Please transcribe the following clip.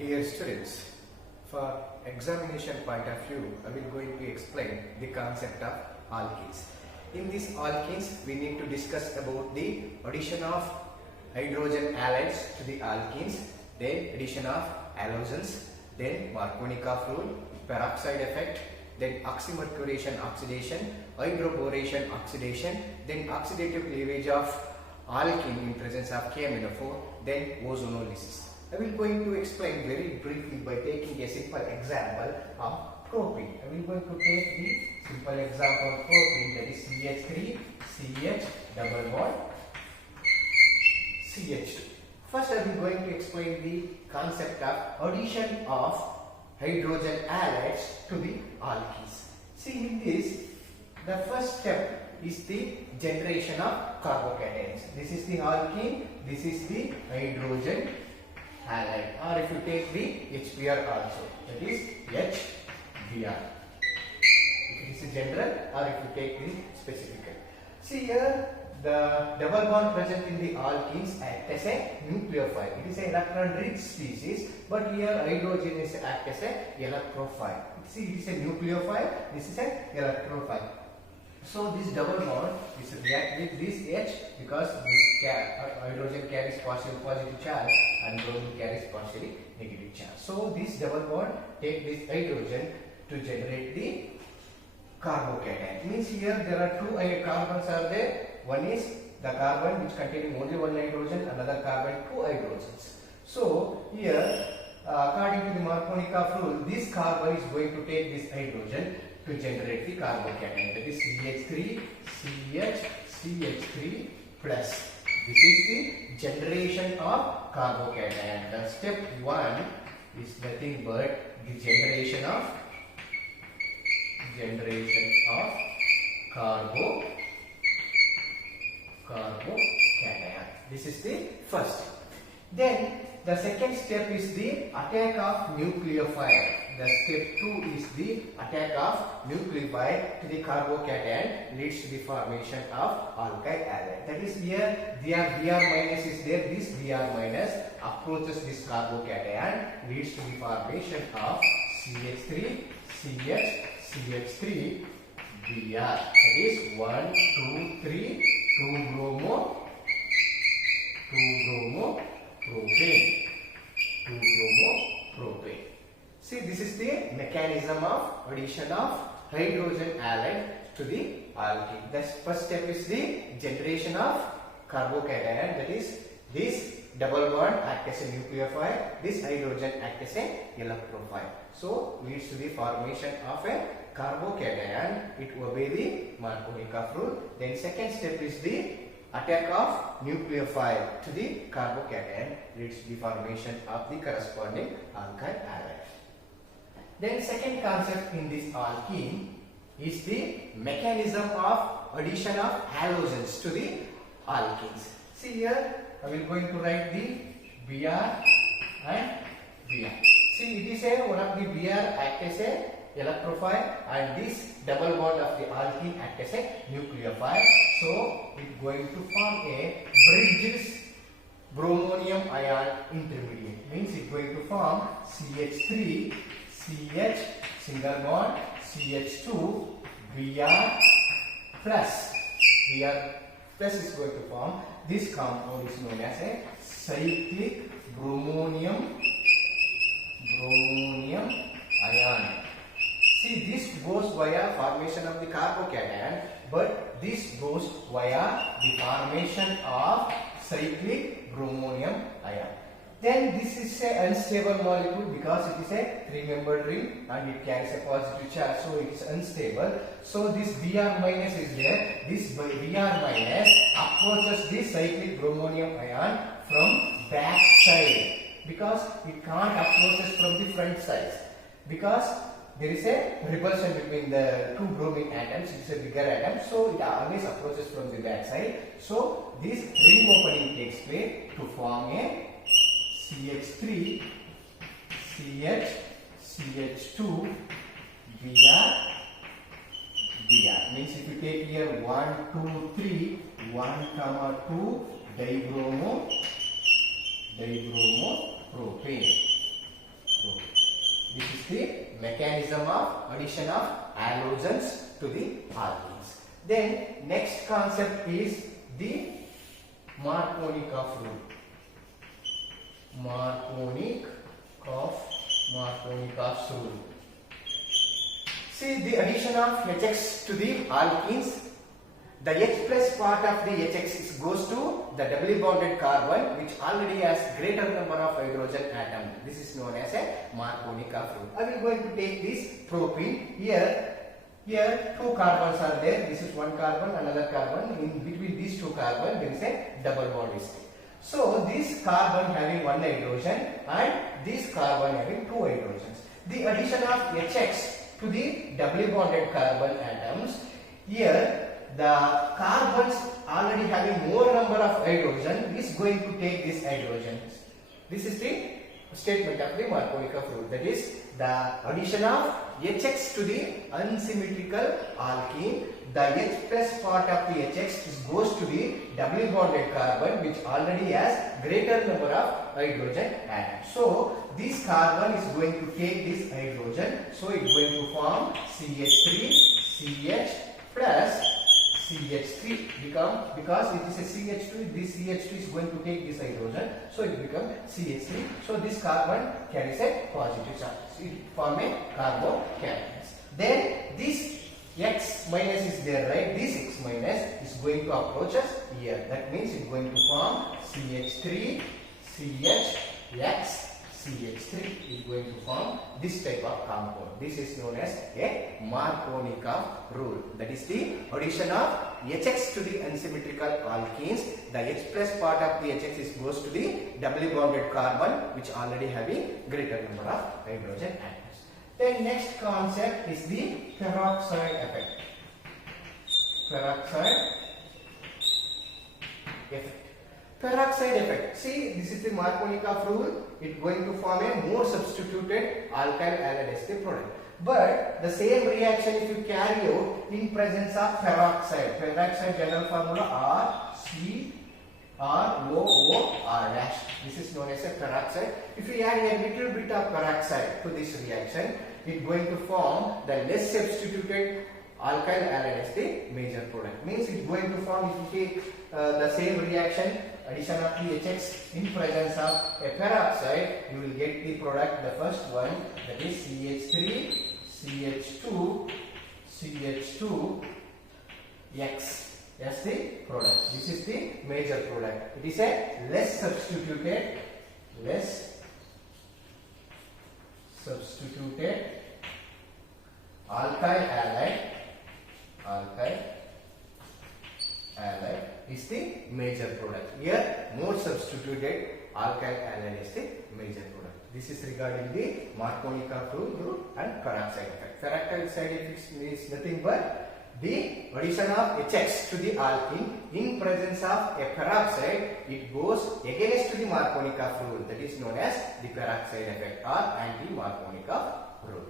Dear students, for examination point of view, I will going to explain the concept of alkenes. In this alkenes, we need to discuss about the addition of hydrogen halides to the alkenes, then addition of halogens, then Markovnikov rule, peroxide effect, then oxymercuration oxidation, hydroboration oxidation, then oxidative cleavage of alkene in presence of K-4, then ozonolysis. I will going to explain very briefly by taking a simple example of propene. I will going to take the simple example of propene, that is CH3, CH double bond, CH2. First I will going to explain the concept of addition of hydrogen halides to the alkenes. See, in this, the first step is the generation of carbocations. This is the alkene, this is the hydrogen halide, or if you take the HBr also, that is HBr. If it is a general, or if you take the specific. See here, the double bond present in the alkenes act as a nucleophile. It is an electron-rich species, but here hydrogen is act as a electrophile. See, it is a nucleophile. This is a electrophile. So this double bond is react with this H because this hydrogen carries partial positive charge and bromine carries partially negative charge. So this double bond take this hydrogen to generate the carbocation. Means here there are two carbons are there. One is the carbon which containing only one hydrogen, another carbon two hydrogens. So here according to the Markovnikov rule, this carbon is going to take this hydrogen to generate the carbocation, that is CH3, CH, CH3 plus. This is the generation of carbocation. The step 1 is nothing but the generation of carbocation. This is the first. Then the second step is the attack of nucleophile. The step 2 is the attack of nucleophile to the carbocation, leads to the formation of alkyl halide. That is here Br minus is there. This Br minus approaches this carbocation, leads to the formation of CH3, CH, CH3, Br. That is 1, 2, 3, 2 bromo, propane. 2 bromo propane. See, this is the mechanism of addition of hydrogen halide to the alkene. The first step is the generation of carbocation, that is this double bond act as a nucleophile, this hydrogen act as a electrophile. So leads to the formation of a carbocation. It obey the Markovnikov rule. Then second step is the attack of nucleophile to the carbocation, leads to the formation of the corresponding alkyl halide. Then second concept in this alkene is the mechanism of addition of halogens to the alkenes. See here, I will going to write the Br and Br. See, it is a one of the Br act as a electrophile and this double bond of the alkene act as a nucleophile. So it is going to form a bridges bromonium ion intermediate. Means it is going to form CH3, CH single bond, CH2, Br plus. Br plus is going to form. This compound is known as a cyclic bromonium ion. See, this goes via formation of the carbocation, but this goes via the formation of cyclic bromonium ion. Then this is an unstable molecule because it is a 3-membered ring and it carries a positive charge, so it is unstable. So this Br minus is there. This Br minus approaches this cyclic bromonium ion from back side because it can't approach us from the front side because there is a repulsion between the two bromine atoms. It is a bigger atom, so it always approaches from the back side. So this ring opening takes place to form a CH3, CH, CH2, Br. Means if you take here 1, 2, 3, 1, 2, dibromo propane. mechanism of addition of halogens to the alkenes. Then next concept is the Markovnikov rule. Markovnikov's rule. See, the addition of HX to the alkenes, the H plus part of the HX goes to the doubly bonded carbon which already has greater number of hydrogen atom. This is known as a Markovnikov rule. I will going to take this propene. Here two carbons are there. This is one carbon, another carbon. In between these two carbons there is a double bond is there. So this carbon having one hydrogen and this carbon having two hydrogens. The addition of HX to the doubly bonded carbon atoms, here the carbons already having more number of hydrogen is going to take this hydrogens. This is the statement of the Markovnikov rule. That is, the addition of HX to the unsymmetrical alkene, the H plus part of the HX goes to the doubly bonded carbon which already has greater number of hydrogen atoms. So this carbon is going to take this hydrogen, so it is going to form CH3 CH plus CH3 because it is a CH2, this CH2 is going to take this hydrogen, so it becomes CH3. So this carbon carries a positive charge. So it form a carbocations. Then this X minus is there, right? This X minus is going to approach us here. That means it is going to form CH3 CH X CH3 is going to form this type of compound. This is known as a Markovnikov rule. That is the addition of HX to the unsymmetrical alkenes. The H plus part of the HX goes to the doubly bonded carbon which already having greater number of hydrogen atoms. Then next concept is the peroxide effect. Peroxide effect. See, this is the Markovnikov rule. It is going to form a more substituted alkyl halide ester product. But the same reaction if you carry out in presence of peroxide. Peroxide general formula RCROOR dash. This is known as a peroxide. If you add a little bit of peroxide to this reaction, it is going to form the less substituted alkyl halide as the major product. Means it is going to form, if you take the same reaction, addition of the HX in presence of a peroxide, you will get the product, the first one, that is CH3 CH2 CH2 X as the product. This is the major product. It is a less substituted alkyl halide is the major product. Here more substituted alkyl halide is the major product. This is regarding the Markovnikov rule and peroxide effect. Peroxide effect is nothing but the addition of HX to the alkene in presence of a peroxide, it goes against to the Markovnikov rule. That is known as the peroxide effect or anti-Markovnikov rule.